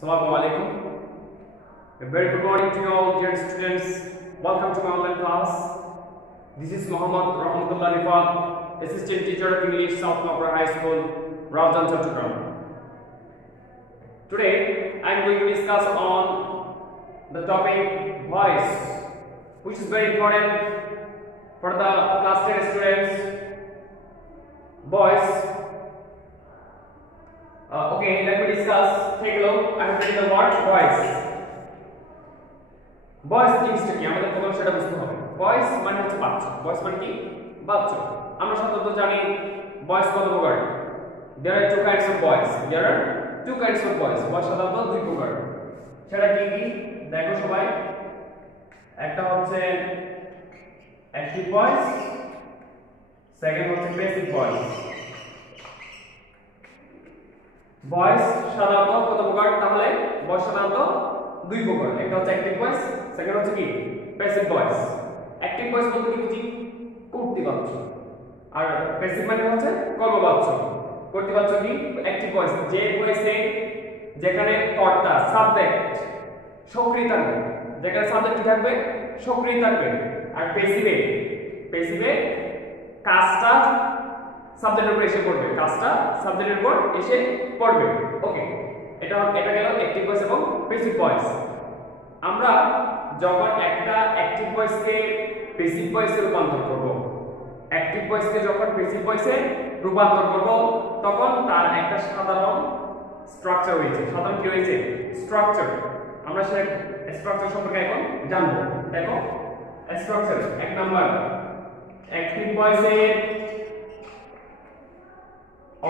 Assalamu alaikum. A very good morning to you all, dear students. Welcome to my online class. This is Muhammad Rahmatullah Rifat, Assistant Teacher of English, South Nopra High School, Rawjan Chattogram. Today, I am going to discuss on the topic voice, which is very important for the class 10 students. Voice. Okay, let me discuss. Take a look. I have written the word voice. Voice জিনিসটা কি আমাদের প্রথমে সেটা বুঝতে হবে। Voice মানে হচ্ছে বাচ্চা। ভয়েস মানে কি? বাচ্চা। আমরা সাধারণত জানি ভয়েস কত প্রকার। There are two kinds of voice. There are two kinds of voice. Voice সাধারণত দুই প্রকার। সেটা কি কি? দেখো সবাই। একটা হচ্ছে অ্যাক্টিভ ভয়েস, সেকেন্ড হচ্ছে প্যাসিভ ভয়েস। ভয়েস সাধারণত কত প্রকার? তাহলে ভয়েস সাধারণত দুই প্রকার। একটা হচ্ছে অ্যাক্টিভ ভয়েস, সেকেন্ড হচ্ছে কি প্যাসিভ ভয়েস। অ্যাক্টিভ ভয়েস বলতে কি বুঝি? কর্তৃবাচ্য। আর প্যাসিভ মানে হচ্ছে কর্মবাচ্য। কর্তৃবাচ্য কি? অ্যাক্টিভ ভয়েস যে ভয়েসে যেখানে কর্তা সাবজেক্ট সক্রিয় থাকবে, যেখানে সাবজেক্ট কি থাকবে? সক্রিয় থাকবে। আর প্যাসিভে কাজটা সাবজেক্টের উপর এসে পড়বে, কাজটা সাবজেক্টের উপর এসে পড়বে। ওকে, এটা গেল অ্যাক্টিভ ভয়েস এবং প্যাসিভ ভয়েস। আমরা যখন একটা অ্যাক্টিভ ভয়েসকে প্যাসিভ ভয়েসে রূপান্তর করব, অ্যাক্টিভ ভয়েসকে যখন প্যাসিভ ভয়েসে রূপান্তর করব, তখন তার একটা সাধারণ স্ট্রাকচার হয়েছে। সাধারণ কি হয়েছে? স্ট্রাকচার। আমরা সেই স্ট্রাকচার সম্পর্কে এখন জানব। দেখো স্ট্রাকচার। এক নাম্বার, অ্যাক্টিভ ভয়েসে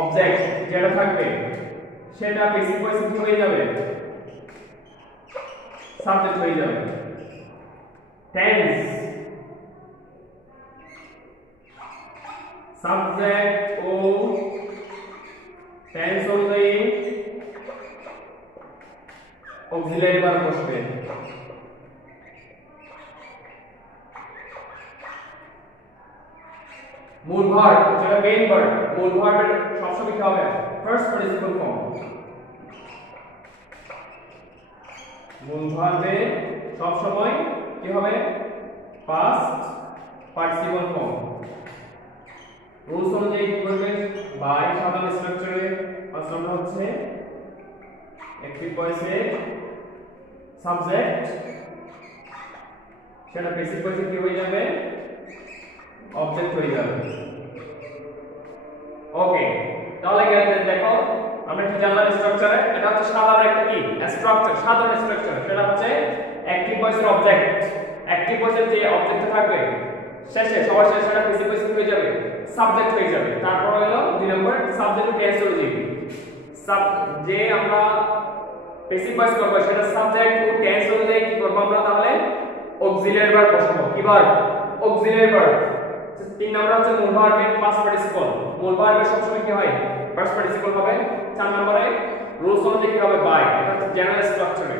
অবজেক্ট যেটা থাকবে সেটা প্যাসিভ ভয়েসে কি হয়ে যাবে? সাবজেক্ট হয়ে যাবে। টেন্স, সাবজেক্ট ও টেন্স অনুযায়ী অক্সিলারি ভার্ব বসবে। মূল ভার্ব যেটা মেইন ভার্ব, মূল ভার্বের সবসময় কি হবে? First participle form. মূল ভার্বে সব সময় কি হবে? First participle form. রুলস অনুযায়ী কি করবে? বাই সাধারণ স্ট্রাকচারে ফার্স্ট নাম্বার হচ্ছে অ্যাক্টিভ ভয়েসে সাবজেক্ট, সেটা প্যাসিভ ভয়েসে কি হয়ে যাবে? অবজেক্ট হয়ে যাবে। ওকে, তাহলে দেখো আমরা কি জানলাম স্ট্রাকচারে? এটা হচ্ছে সাধারণ একটা কি স্ট্রাকচার, সাধারণ স্ট্রাকচার। সেটা হচ্ছে অ্যাক্টিভ ভয়েসের অবজেক্ট, অ্যাক্টিভ ভয়েসের যে অবজেক্ট থাকবে শেষে সবার শেষে সেটা প্যাসিভ ভয়েসে হয়ে যাবে? সাবজেক্ট হয়ে যাবে। তারপর হলো দুই নম্বর সাবজেক্ট টেন্স অনুযায়ী। যে আমরা প্যাসিভ ভয়েস করব সেটা সাবজেক্ট ও টেন্স অনুযায়ী কি করব আমরা? তাহলে অক্সিলারি ভার্ব বসাবো। কি ভার্ব? Auxiliary verb. তিন নাম্বার হচ্ছে মূল ভার্বের ফার্স্ট পার্টিসিপল। মূল ভার্বের সবসময় কি হয়? ফার্স্ট পার্টিসিপল হবে। চার নম্বরে রুলস অনুযায়ী কি হবে? বাই। এটা হচ্ছে জেনারেল স্ট্রাকচারে।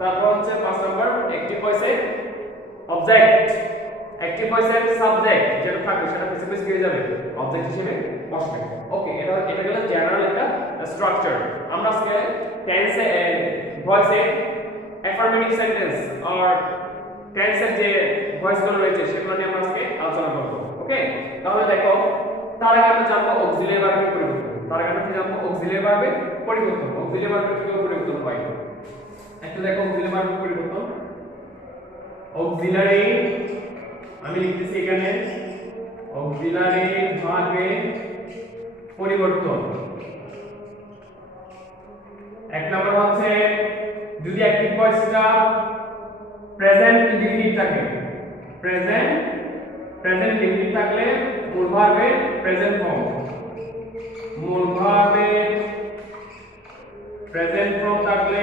তারপর হচ্ছে পাঁচ নাম্বার অ্যাক্টিভ ভয়েসে অবজেক্ট, অ্যাক্টিভ ভয়েসের সাবজেক্ট যেটা থাকবে সেটা প্যাসিভ ভয়েসে কি হয়ে যাবে? অবজেক্ট হিসেবে বসবে। ওকে, এটা গেল জেনারেল একটা স্ট্রাকচার। আমরা আজকে টেন্সে ভয়েসে অ্যাফার্মেটিভ সেন্টেন্স আর টেন্সের যে ভয়েসগুলো রয়েছে সেগুলো নিয়ে আমরা আজকে আলোচনা করব। ওকে, তাহলে দেখো তার আগে আমরা জানবো অক্সিলারি ভার্বের পরিবর্তন। তার আগে আমরা কি জানবো? অক্সিলারি ভার্বের পরিবর্তন। অক্সিলারি ভার্বের কিভাবে পরিবর্তন হয় একটু দেখো। অক্সিলারি ভার্বের পরিবর্তন, অক্সিলারি আমি লিখতেছি এখানে অক্সিলারি ভার্বের পরিবর্তন। এক নম্বর হচ্ছে যদি অ্যাক্টিভ ভয়েসটা প্রেজেন্ট ইনডিফিনিট থাকে, প্রেজেন্ট ইনডিফিনিট থাকলে মূল ভার্বের প্রেজেন্ট ফর্ম, মূল ভার্বের প্রেজেন্ট ফর্ম থাকলে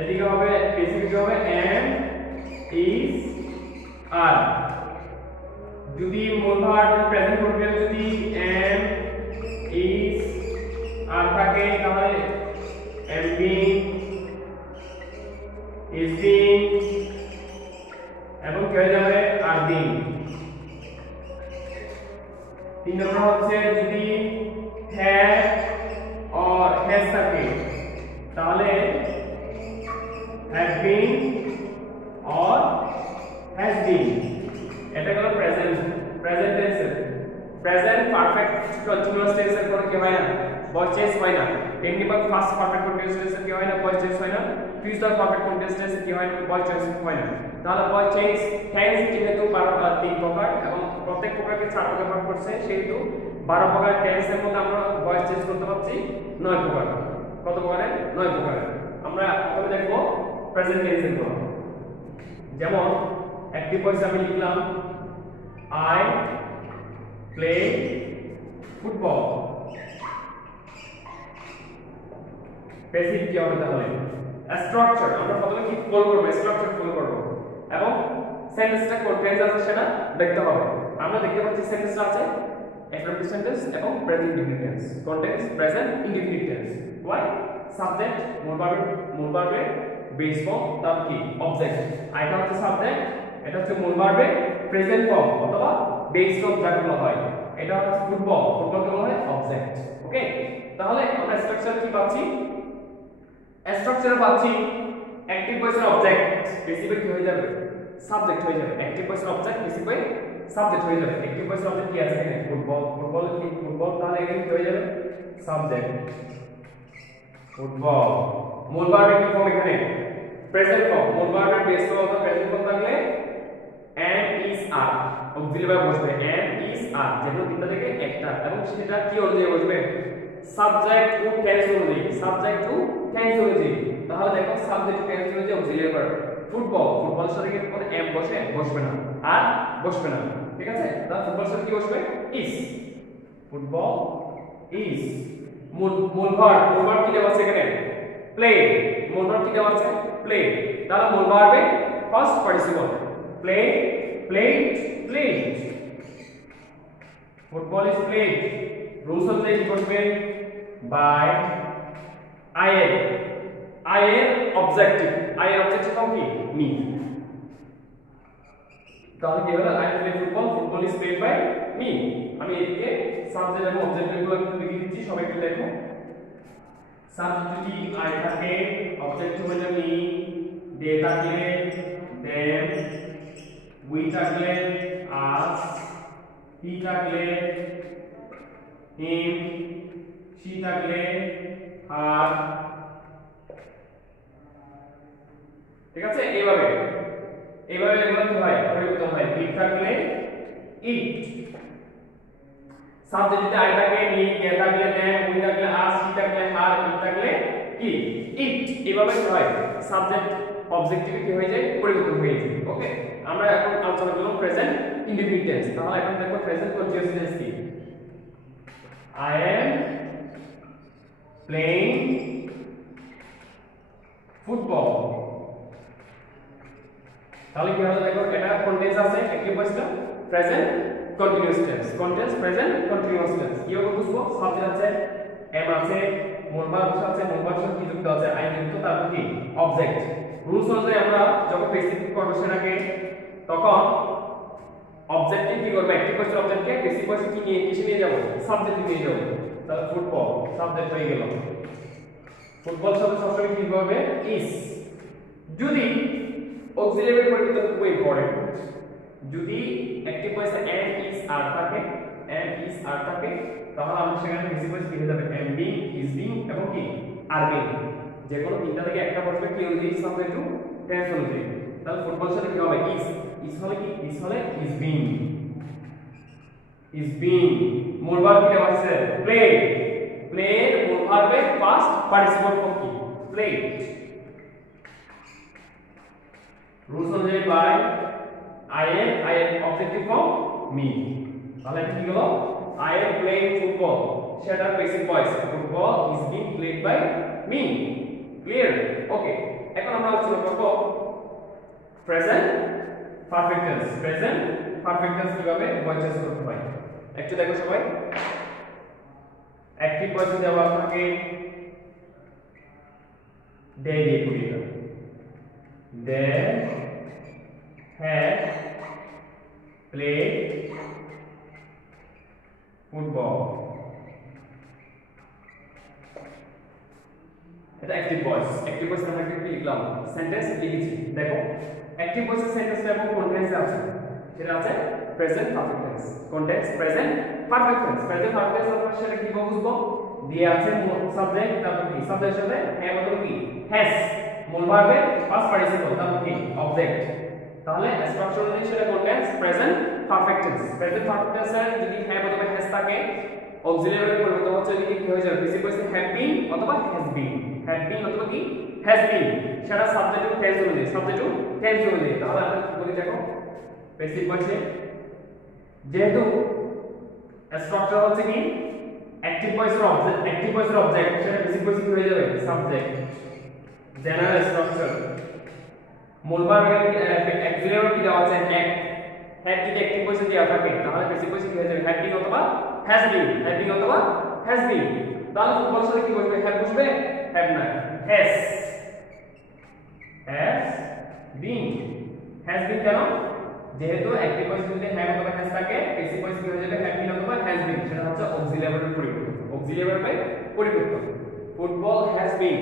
এদিকে হবে প্যাসিভ হবে এম ইজ আর। যদি মূল ভার্ব প্রেজেন্ট ফর্মে যদি এম ইজ আর থাকে তাহলে এম বিং, ইজ বিং এবং কি হয়ে যাবে? Are being. তিন নম্বর হচ্ছে যদি হ্যাভ অর হ্যাজ থাকে তাহলে been or has been, এটা হলো প্রেজেন্ট টেন্সের। প্রেজেন্ট পারফেক্ট কন্টিনিউয়াস টেন্সের পরে কি হয় না, ভয়েস চেঞ্জ হয় না। তেমনি ভাবে ফার্স্ট পারফেক্ট কন্টিনিউয়াস টেন্সের কি হয় না, ভয়েস চেঞ্জ হয় না। ফিউচার পারফেক্ট কন্টিনিউয়াস টেন্সের কি হয় না, ভয়েস চেঞ্জ হয় না। তাহলে ভয়েস চেঞ্জ টেন্স যেহেতু 3 প্রকার এবং প্রত্যেক প্রকারকে 4 ভাগে ভাগ করছে, সেহেতু 12 প্রকার টেন্সের মধ্যে আমরা ভয়েস চেঞ্জ করতে পারছি 9 প্রকার। কত প্রকারের? 9 প্রকারের। আমরা প্রথমে দেখব প্রেজেন্ট টেন্সের গুলো। যেমন অ্যাক্টিভ ভয়েস আমি লিখলাম আই প্লে ফুটবল। প্যাসিভ কি হবে তাহলে? স্ট্রাকচার আমরা প্রথমে কি ফলো করব, স্ট্রাকচার ফলো করব এবং সেন্টেন্সটা কোনটেন্স আছে সেটা দেখতে হবে। আমরা দেখতে পাচ্ছি সেন্টেন্সটা আছে অ্যাফার্মেটিভ সেন্টেন্স এবং প্রেজেন্ট ইনডিফিনিট টেন্স। কোনটেন্স present indefinite tense. Why? Subject মূল ভার্বে বেস ফর্ম তারপর কি অবজেক্ট। আইটা হচ্ছে সাবজেক্ট, এটা হচ্ছে মূল ভার্বে প্রেজেন্ট ফর্ম অথবা বেস ফর্ম যাকে বলা হয়। এটা হচ্ছে ফুটবলকে বলা হয় অবজেক্ট। ওকে, তাহলে আমরা স্ট্রাকচার কি পাচ্ছি? স্ট্রাকচারে পাচ্ছি অ্যাক্টিভ ভয়েসের অবজেক্ট বেসিক কি হয়ে যাবে, সাবজেক্ট হয়ে যাবে। অ্যাক্টিভ ভয়েসের অবজেক্ট বেসিক সাবজেক্ট হয়ে যাবে। অ্যাক্টিভ ভয়েসের অবজেক্ট কি আছে এখানে? ফুটবল কি ফুটবল, তাহলে এখানে কি হয়ে যাবে? Subject football. মূল ভার্বে কি ফর্ম এখানে? Present form. মূল ভার্বের বেস ফর্ম অথবা প্রেজেন্ট ফর্ম থাকলে am is are auxiliary verb বসবে। am is are যেগুলো তিনটা থেকে একটা এবং সেটা কি অনুযায়ী বসবে? সাবজেক্ট টু টেন্স অনুযায়ী। সাবজেক্ট টু টেন্স অনুযায়ী। তাহলে দেখো সাবজেক্ট টু টেন্স অনুযায়ী অক্সিলারি ভার্ব ফুটবল সাথে কি কোনো am বসবে না আর বসবে না। ঠিক আছে? তাহলে ফুটবল সাথে কি বসবে? is। Football is। মূল ভার্ব কি দেওয়া আছে এখানে? প্লে। মূল ভার্ব কি দেওয়া আছে? প্লে। তাহলে মূল ভার্বে first participle play, played, played. Football is played. Rules অনুযায়ী কি করবে? by I এর অবজেক্টিভ। I এর অবজেক্টিভ কি? me। তাহলে কি হলো? I play football, football is played by me। আমি এদিকে সাবজেক্ট এবং অবজেক্টিভ গুলো একটু লিখে দিচ্ছি, সবাই একটু দেখো। সাবজেক্ট যদি I থাকে, অবজেক্টিভ হলো me, they থাকলে them, we থাকলে us, he থাকলে him, she থাকলে her। ঠিক আছে? এইভাবে এগুলো কি হয়? পরিবর্তন হয়। it থাকলে it, সাবজেক্ট যদি I থাকে, me, they থাকলে them, we থাকলে us, she থাকলে her, he থাকলে কি it। এইভাবে কি হয়? সাবজেক্ট অবজেক্টিভ কি হয়ে যায়? পরিবর্তন হয়ে যায়। ওকে, আমরা এখন আলোচনা করলাম প্রেজেন্ট ইনডিফিনিট টেন্স। তাহলে এখন দেখো প্রেজেন্ট কন্টিনিউয়াস টেন্স কি? I am playing football। তাহলে কি হলো দেখো, এটা কন্টেন্স আছে অ্যাক্টিভ ভয়েসটা প্রেজেন্ট কন্টিনিউয়াস টেন্স। কন্টেন্স প্রেজেন্ট কন্টিনিউয়াস টেন্স। কিভাবে বুঝবো? সাবজেক্ট আছে, am আছে, মূল ভার্ব আছে, মূল ভার্ব সাথে কি যুক্ত আছে? I যুক্ত, তারপর কি অবজেক্ট। রুলস অনুযায়ী আমরা যখন স্পেসিফিক কন্ডিশন আগে তখন অবজেক্টে কি করব? অ্যাক্টিভ ভয়েসের অবজেক্টকে বেসিক ভয়েসে কি নিয়ে কিসে নিয়ে যাব? সাবজেক্টে নিয়ে যাব। তাহলে ফুটবল সাবজেক্ট হয়ে গেল। ফুটবল শব্দ সবসময় কি হবে? is। যদি অক্সিলারি পরিবর্তন খুব ইম্পর্টেন্ট, যদি অ্যাক্টিভ ভয়েসে am is are থাকে তাহলে আমরা সেখানে বেসিক ভয়েস লিখে যাবে am being, is being এবং কি are being। যে কোনো তিনটা থেকে একটা বসবে কি অনুযায়ী? সাবজেক্ট টু টেন্স অনুযায়ী। তাহলে ফুটবল সাথে কি হবে? is হলে কি? is হলে is being। মূল ভার্ব কি দেওয়া আছে? play। play এর মূল ভার্বে পাস্ট পার্টিসিপল ফর্ম কি? played। রুলস অনুযায়ী by I am objective form me। তাহলে কি হলো? I am playing football, সেটা basic voice. football is being played by me। Clear? Okay, এখন আমরা আলোচনা করব present perfect tense. Present perfect tense কিভাবে ভয়েস চেঞ্জ করতে হয় একটু দেখো সবাই। অ্যাক্টিভ ভয়েস দেওয়া থাকে দে দিয়ে করি না, দে হ্যাভ প্লেড ফুটবল। এটা অ্যাক্টিভ ভয়েস আমরা কি লিখলাম সেন্টেন্স লিখেছি দেখো অ্যাক্টিভ ভয়েসের সেন্টেন্সটা এবং কোন টেন্সে আছে সেটা আছে প্রেজেন্ট পারফেক্ট টেন্স কোন টেন্স প্রেজেন্ট পারফেক্ট টেন্স আমরা সেটা কি বুঝবো দিয়ে আছে সাবজেক্ট তারপর কি সাবজেক্টের সাথে হ্যাঁ অথবা কি হ্যাজ মূল ভার্বের পাস্ট পার্টিসিপল তারপর কি অবজেক্ট তাহলে স্ট্রাকচার অনুযায়ী সেটা কোন টেন্স প্রেজেন্ট পারফেক্ট টেন্স এর যদি হ্যাভ অথবা হ্যাজ থাকে অক্সিলিয়ারি পরিবর্তন হচ্ছে যদি কি হয়ে যাবে বেসিক ভয়েসে হ্যাভ বিন অথবা হ্যাজ বিন অথবা কি হ্যাজ বিন সেটা সাবজেক্ট টু টেন্স অনুযায়ী তাহলে আমরা কি বলি দেখো বেসিক ভয়েসে যেহেতু স্ট্রাকচার হচ্ছে কি অ্যাক্টিভ ভয়েসের অবজেক্ট সেটা বেসিক ভয়েসে কি হয়ে যাবে সাবজেক্ট জেনারেল স্ট্রাকচার মূল ভার্বের অক্সিলিয়ারি কি দেওয়া আছে হ্যাভ যদি অ্যাক্টিভ ভয়েসে দেওয়া থাকে তাহলে বেসিক ভয়েসে কি হয়ে যাবে হ্যাভ বিন অথবা হ্যাজ বিন তাহলে ফুটবল সাথে কি বসবে হ্যাভ বসবে হ্যাভ না হ্যাজ বিন কেন যেহেতু অ্যাক্টিভ ভয়েস যদি হ্যাভ অথবা হ্যাজ থাকে বেসিক ভয়েস কি হয়ে যাবে হ্যাভ বিন অথবা হ্যাজ বিন সেটা হচ্ছে অক্সিলিয়ারি পরিবর্তন ফুটবল হ্যাজ বিন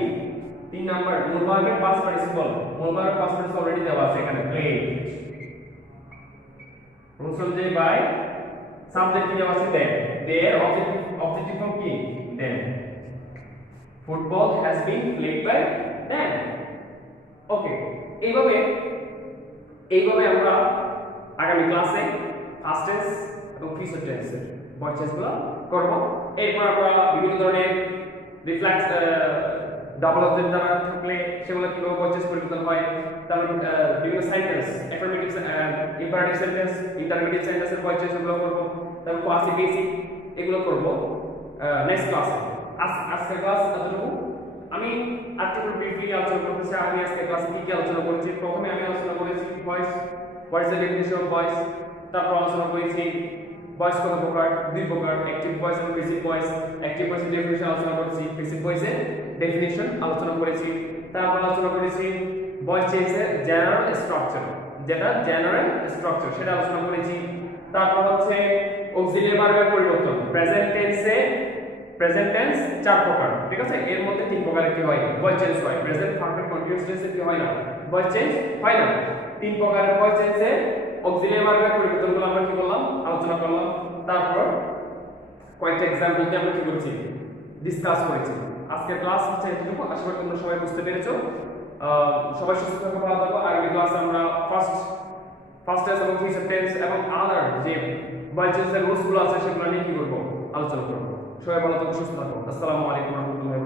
3 নাম্বার মূল ভার্বের পাস্ট পার্টিসিপল অলরেডি দেওয়া আছে এখানে প্লেড রুলস অনুযায়ী বাই সাবজেক্ট কি দেওয়া আছে দেন অবজেক্টিভ ফর্ম কি then football has been played by then okay এইভাবে আমরা আগামী ক্লাসে ফার্স্ট টেন্স এবং ফিউচার টেন্সের ভয়েস টেন্সগুলো করব এরপর আমরা বিভিন্ন ধরনের রিফ্লেক্স ডাবল অবজেক্ট দ্বারা থাকলে সেগুলো কিভাবে ভয়েস টেন্স পরিবর্তন হয় তারপর বিভিন্ন sentence affirmative imperative sentence interrogative সেন্টেন্সের ভয়েস টেন্সগুলো করব তারপর ক্লাসে বেসিক এগুলো করব নেক্সট ক্লাসে আজকে ক্লাস এতটুকু আমি আরেকটু ব্রিফলি আলোচনা করতেছি আমি আজকে ক্লাসে কি আলোচনা করেছি প্রথমে আমি আলোচনা করেছি ভয়েস এর ডেফিনিশন অফ ভয়েস তারপর আলোচনা করেছি ভয়েস কত প্রকার দুই প্রকার অ্যাক্টিভ ভয়েস এবং বেসিক ভয়েস অ্যাক্টিভ ভয়েসের ডেফিনিশন আলোচনা করেছি বেসিক ভয়েসের ডেফিনিশন আলোচনা করেছি তারপর আলোচনা করেছি ভয়েস চেঞ্জের জেনারেল স্ট্রাকচার সেটা আলোচনা করেছি তারপর হচ্ছে অক্সিলিয়ারি ভার্বের পরিবর্তন প্রেজেন্ট টেন্স 4 প্রকার ঠিক আছে এর মধ্যে 3 প্রকারের কি হয় ভয়েস চেঞ্জ হয় প্রেজেন্ট পারফেক্ট কন্টিনিউয়াস টেন্সে কি হয় না ভয়েস চেঞ্জ হয় না 3 প্রকারের ভয়েস চেঞ্জে অক্সিলিয়ারি ভার্বের পরিবর্তনগুলো আমরা কি করলাম আলোচনা করলাম তারপর কয়েকটা एग्जांपल দিয়ে আমরা কি করেছি ডিসকাস করেছি আজকের ক্লাস হচ্ছে এটুকু আশা করি তোমরা সবাই বুঝতে পেরেছো সবাই সুস্থ থাকো ভালো থাকো আগামী ক্লাসে আমরা ফার্স্ট টেন্স এবং ফিউচার টেন্স এবং আদার যে ভয়েস চেঞ্জের রুলসগুলো আছে সেগুলো নিয়ে কি করব আলোচনা করব সবাই ভালো থাকো সুস্থ থাকো আসসালামু আলাইকুম ওয়া রাহমাতুল্লাহি